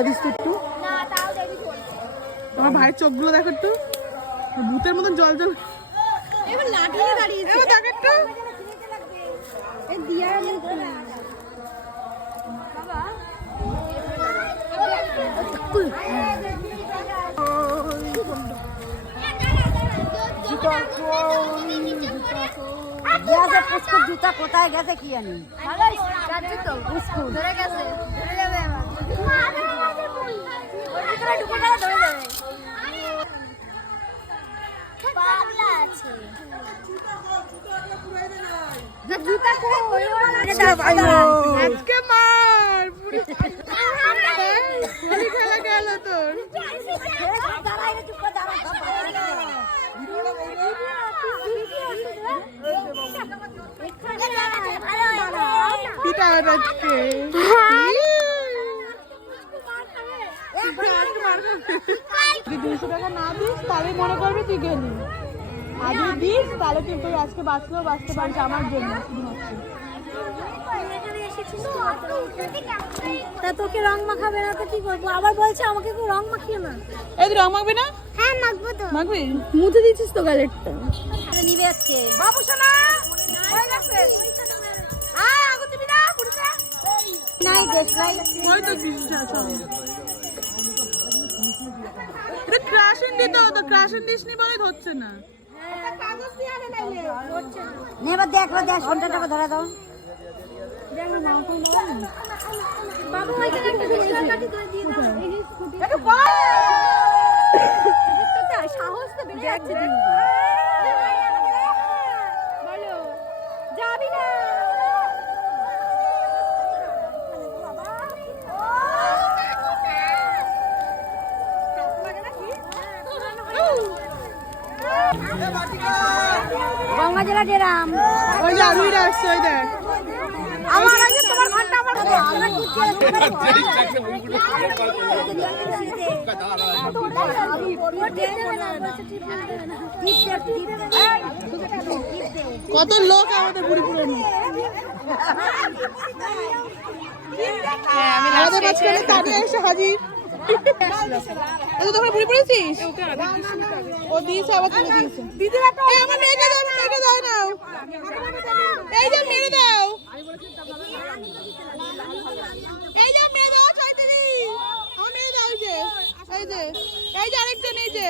ধরে দিস একটু। তোমার ভাইয়ের চোখগুলো দেখো একটু, ভূতের মতন জল জল। এবার লাঠিতে দাঁড়িয়েছে। এবার দেখ একটু। এ দিয়া জুতা কোথায় গেছে কি জানি। ধরে গেছে, ধরে যাবে আমার। ঢুকে গেলে ধরে যাবে। আজকে মার খেলা গেল তোর। পিটা আজকে 200 টাকা না দিস তাহলে মনে করবি তুই গেলি, আর যদি দিস তাহলে কিন্তু আজকে বাঁচলেও বাঁচতে পারিস আমার জন্য শুধুমাত্র। তা তোকে রং মাখাবে না তো কি করবো? আবার বলছে আমাকে কেউ রং মাখিও না। এই তুই রং মাখবি না? হ্যাঁ মাখবো তো। মাখবি? মুছে দিচ্ছিস তো গালেরটা। নিবে যাচ্ছে বাবু সোনা হয়ে গেছে। আয় আগু দিবি না পুরুষে নাই গ্যাস লাই ওই তো দিচ্ছ সব। এটা ক্রাশিং দিতে হতো, ক্রাশিং দিসনি বলে হচ্ছে না। কাগজ দিয়ে আনে নাইলে হচ্ছে না। নে এবার দেখ ফোনটা ধরে দাও। বাবু ওইখানে একটা বিছানা কাটি দিয়ে দাও। এই যে স্কুটি একটু কর। এটা সাহস তো বেড়ে যাচ্ছে দিন দিন। বলো যাবি না? গঙ্গা জেলা ডেরাম ওই যে আমি আসছে ওই দেখ। আমার আগে তোমার ঘন্টা আমার কত লোক আমাদের বুড়ি পুরনো। আমাদের মাঝখানে তাড়িয়ে এসে হাজির। তোমরা বুড়ি পড়েছিস? ও দিয়েছে আবার তুলে দিয়েছে। আমার মেয়েকে দাও, মেয়েকে দাও না। এই যে মেরে দাও, এই যে মেরে দাও চাইতেলি। আমার মেরে দাও, এই যে এই যে এই যে আরেকজন, এই যে